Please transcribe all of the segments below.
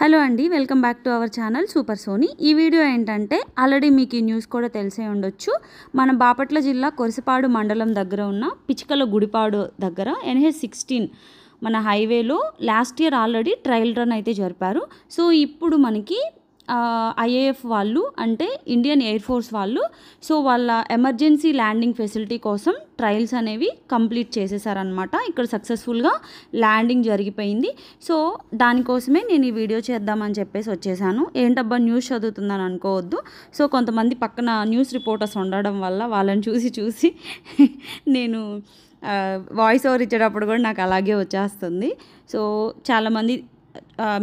Hello అండి, welcome back to our channel Super Sony. ఈ video ఏంటంటే ఆల్రెడీ మీకు ఈ న్యూస్ కూడా తెలిసే ఉండొచ్చు. మన బాపట్ల జిల్లా కొరసపాడు మండలం దగ్గర ఉన్న పిచికల గుడిపాడు దగ్గర NH16 మన హైవేలో last year already trial run అయితే జరిపారు. సో ఇప్పుడు మనకి IAF వాళ్ళు అంటే ఇండియన్ ఎయిర్ ఫోర్స్ వాళ్ళు సో వాళ్ళ ఎమర్జెన్సీ ల్యాండింగ్ ఫెసిలిటీ కోసం ట్రయల్స్ అనేవి కంప్లీట్ చేసేసారనమాట. ఇక్కడ సక్సెస్ఫుల్గా ల్యాండింగ్ జరిగిపోయింది. సో దానికోసమే నేను ఈ వీడియో చేద్దామని చెప్పేసి వచ్చేసాను. ఏంటబ్బా న్యూస్ చదువుతుందని అనుకోవద్దు. సో కొంతమంది పక్కన న్యూస్ రిపోర్టర్స్ ఉండడం వల్ల వాళ్ళని చూసి నేను వాయిస్ ఓవర్ ఇచ్చేటప్పుడు కూడా నాకు అలాగే వచ్చేస్తుంది. సో చాలామంది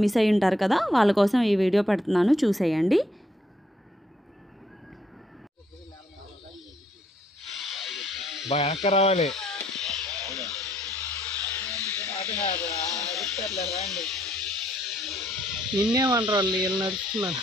మిస్ అయ్యి ఉంటారు కదా, వాళ్ళ కోసం ఈ వీడియో పెడుతున్నాను, చూసేయండి. రావాలి నిన్నేమంటారు వాళ్ళు, వీళ్ళు నడుస్తున్నారు.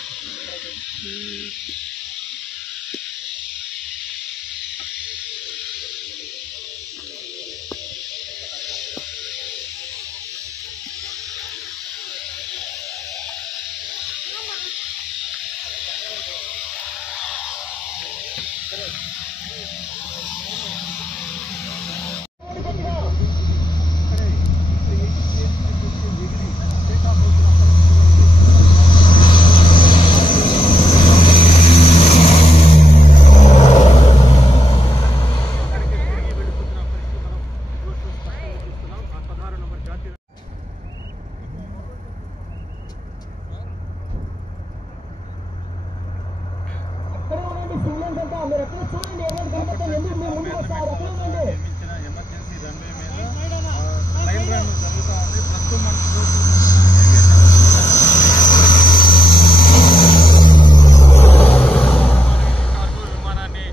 ఎమర్జెన్సీ రన్వే మీద ట్రయల్ రన్ జరుగుతూ ఉంది. ప్రస్తుతం మనకు విమానాన్ని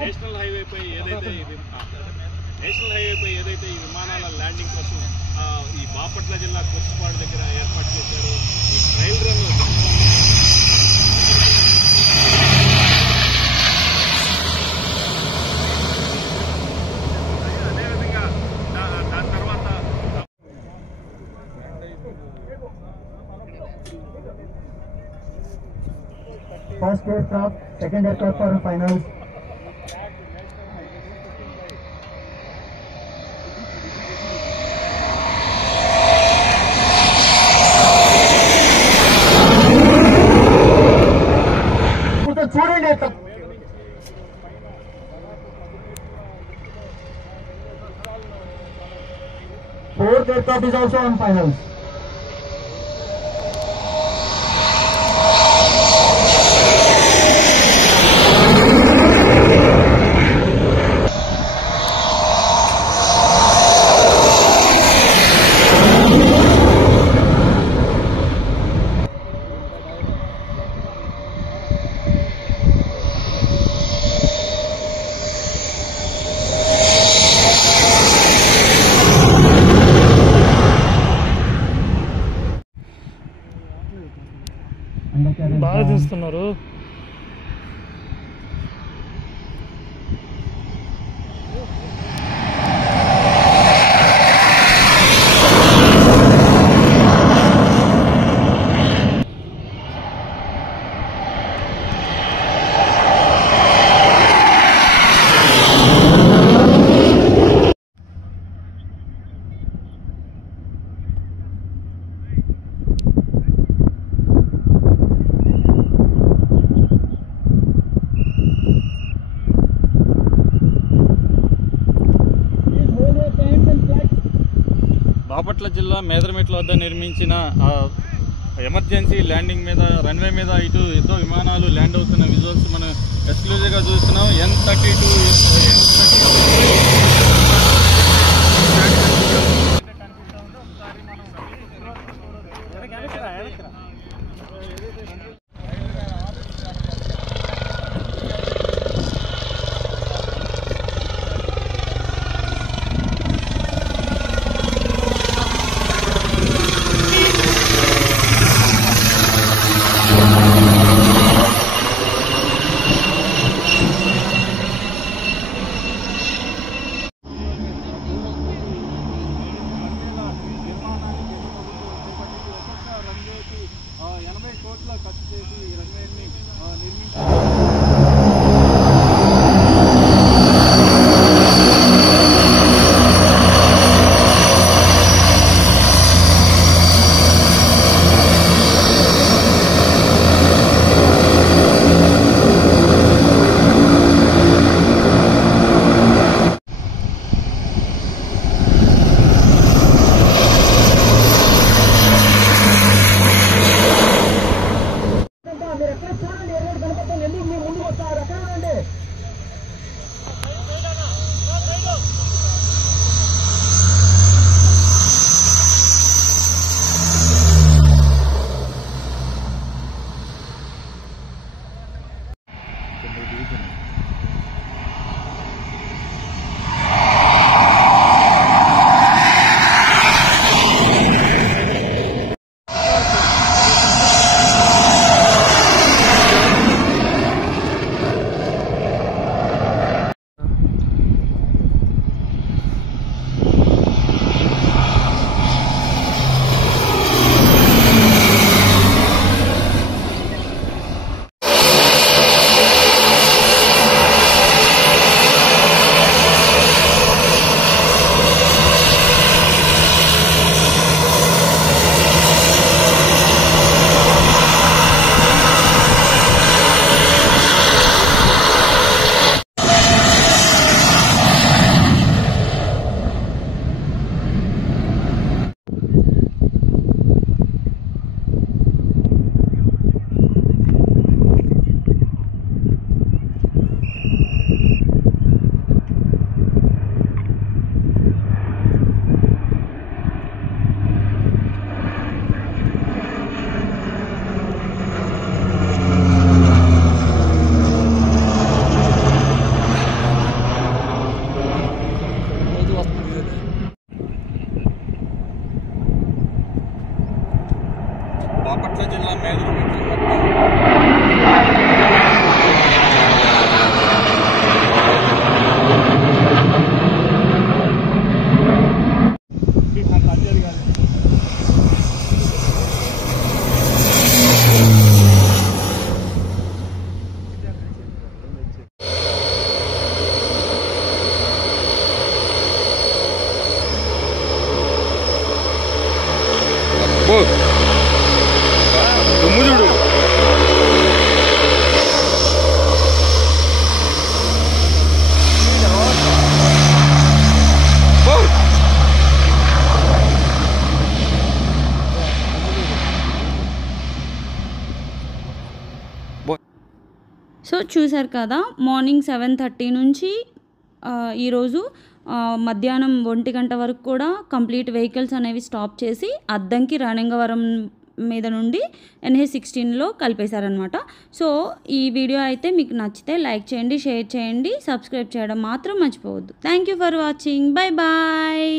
నేషనల్ హైవేపై ఏదైతే ఈ విమానాల ల్యాండింగ్ కోసం ఈ బాపట్ల జిల్లా కొరసపాడు దగ్గర ఏర్పాటు చేశారు ఈ ట్రయల్ రన్. అదేవిధంగా దాని తర్వాత First aircraft, second aircraft for finals. చూడండి, fourth aircraft is also on finals. బాగా చూస్తున్నారు. బాపట్ల జిల్లా మేదరమెట్ల వద్ద నిర్మించిన ఎమర్జెన్సీ ల్యాండింగ్ మీద రన్వే మీద ఇటు ఎంతో విమానాలు ల్యాండ్ అవుతున్న విజువల్స్ మనం ఎక్స్క్లూజివ్గా చూస్తున్నాం. N32 First బాపట్ల జిల్లా మేదరమెట్ల దుమ్ముజుడు సో చూసారు కదా, మార్నింగ్ 7:30 నుంచి ఈరోజు మధ్యాహ్నం 1 గంట వరకు కూడా కంప్లీట్ వెహికల్స్ అనేవి స్టాప్ చేసి అద్దంకి రాణింగవరం మీద నుండి NH16లో కలిపేశారనమాట. సో ఈ వీడియో అయితే మీకు నచ్చితే లైక్ చేయండి, షేర్ చేయండి, సబ్స్క్రైబ్ చేయడం మాత్రం మర్చిపోవద్దు. Thank you for watching. Bye bye.